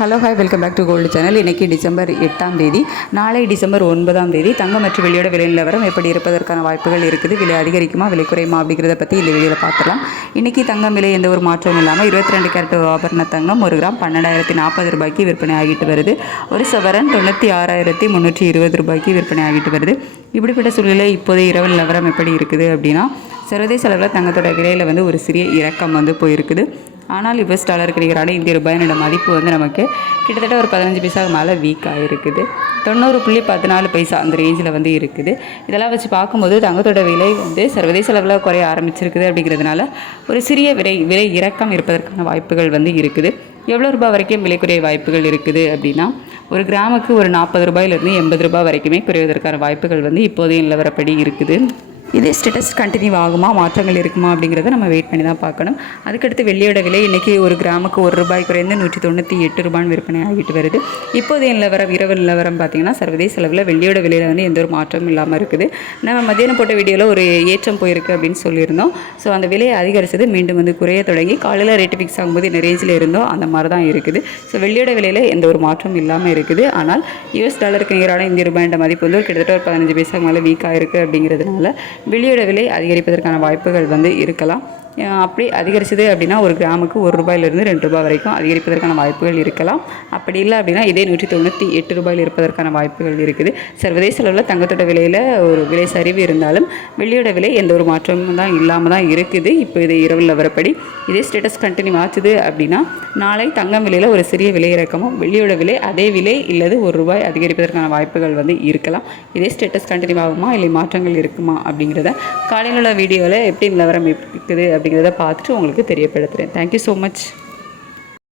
Hello hi welcome back to gold channel. இன்றைக்கி December எட்டாம் தேதி நாளை டிசம்பர் ஒன்பதாம் தேதி தங்கம் மற்றும் வெளியோட விலை நிலவரம் எப்படி இருப்பதற்கான வாய்ப்புகள் இருக்குது விலை அதிகரிக்குமா விலை குறையுமா அப்படிங்கிறத பற்றி இந்த வீடியோவில் பார்த்துலாம் இன்றைக்கி தங்கம் விலை எந்த ஒரு மாற்றமும் இல்லாமல் இருபத்தி ரெண்டு கேரட் ஆபரண தங்கம் ஒரு கிராம் பன்னெண்டாயிரத்தி நாற்பது ரூபாய்க்கு விற்பனை ஆகிட்டு வருது. ஒரு சவரன் தொண்ணூற்றி ஆறாயிரத்தி முந்நூற்றி இருபது ரூபாய்க்கு விற்பனை ஆகிட்டு வருது. இப்படிப்பட்ட சூழ்நிலை இப்போதைய இரவு நிலவரம் எப்படி இருக்குது அப்படின்னா சர்வதேச அளவில் தங்கத்தோட விலையில் வந்து ஒரு சிறிய இறக்கம் வந்து போயிருக்குது. ஆனால் யுஎஸ் டாலருக்கு நிகரான இந்திய ரூபாயினோட மதிப்பு வந்து நமக்கு கிட்டத்தட்ட ஒரு பதினஞ்சு பைசாவுக்கு மேலே வீக் ஆகிருக்குது தொண்ணூறு புள்ளி பதினாலு பைசா அந்த ரேஞ்சில் வந்து இருக்குது. இதெல்லாம் வச்சு பார்க்கும்போது தங்கத்தோட விலை வந்து சர்வதேச அளவில் குறைய ஆரம்பிச்சிருக்குது அப்படிங்கிறதுனால ஒரு சிறிய விலை விலை இறக்கம் இருப்பதற்கான வாய்ப்புகள் வந்து இருக்குது. எவ்வளோ ரூபாய் வரைக்கும் விலை குறைய வாய்ப்புகள் இருக்குது அப்படின்னா ஒரு கிராமுக்கு ஒரு நாற்பது ரூபாயிலிருந்து எண்பது ரூபாய் வரைக்குமே குறைவதற்கான வாய்ப்புகள் வந்து இப்போதைய நிலவரப்படி இருக்குது. இதே ஸ்டேட்டஸ் கண்டினியூ ஆகுமா? மாற்றங்கள் இருக்குமா? அப்படிங்கிறத நம்ம வெயிட் பண்ணி தான் பார்க்கணும். அதுக்கடுத்து வெள்ளியோட விலை இன்றைக்கி ஒரு கிராமுக்கு ஒரு ரூபாய் குறைந்து நூற்றி தொண்ணூற்றி எட்டு ரூபான்னு விற்பனை ஆகிட்டு வருது. இப்போதைய நிலவரம் இரவு நிலவரம் பார்த்திங்கன்னா சர்வதேச அளவில் வெள்ளியோட விலையில் வந்து எந்த ஒரு மாற்றமும் இல்லாமல் இருக்குது. நம்ம மத்தியானம் போட்ட வீடியோவில் ஒரு ஏற்றம் போயிருக்கு அப்படின்னு சொல்லியிருந்தோம். ஸோ அந்த விலையை அதிகரித்தது மீண்டும் வந்து குறைய தொடங்கி காலையில் ரேட்டு ஃபிக்ஸ் ஆகும்போது இந்த ரேஞ்சில் இருந்தோம். அந்த மாதிரி தான் இருக்குது. ஸோ வெள்ளியோட விலையில் எந்த ஒரு மாற்றமும் இல்லாமல் இருக்குது. ஆனால் யூஎஸ் டாலருக்கு நிகரான இந்திய ரூபாய் மதிப்பு வந்து கிட்டத்தட்ட ஒரு பதினஞ்சு பைசாக்கு மேலே வீக் ஆகிருக்கு அப்படிங்கிறதுனால வெளியிட விலை அதிகரிப்பதற்கான வாய்ப்புகள் வந்து இருக்கலாம். அப்படி அதிகரிச்சது அப்படின்னா ஒரு கிராமுக்கு ஒரு ரூபாயிலிருந்து ரெண்டு ரூபாய் வரைக்கும் அதிகரிப்பதற்கான வாய்ப்புகள் இருக்கலாம். அப்படி இல்லை அப்படின்னா இதே நூற்றி தொண்ணூற்றி எட்டு ரூபாயில் இருப்பதற்கான வாய்ப்புகள் இருக்குது. சர்வதேச அளவில் தங்கத்தோட விலையில் ஒரு விலை சரிவு இருந்தாலும் வெள்ளியோட விலை எந்த ஒரு மாற்றமும் தான் இல்லாமல் தான் இருக்குது. இப்போ இது இரவில் வரப்படி இதே ஸ்டேட்டஸ் கண்டினியூ ஆச்சுது அப்படின்னா நாளை தங்கம் விலையில் ஒரு சிறிய விலை இறக்கமும் வெள்ளியோட விலை அதே விலை இல்லது ஒரு ரூபாய் அதிகரிப்பதற்கான வாய்ப்புகள் வந்து இருக்கலாம். இதே ஸ்டேட்டஸ் கண்டினியூ ஆகுமா இல்லை மாற்றங்கள் இருக்குமா அப்படிங்கிறத காலையில் உள்ள வீடியோவில் எப்படி நிலவரம் இருக்குது அப்படிங்கிறத பார்த்துட்டு உங்களுக்கு தெரியப்படுத்துகிறேன் தேங்க்யூ ஸோ மச்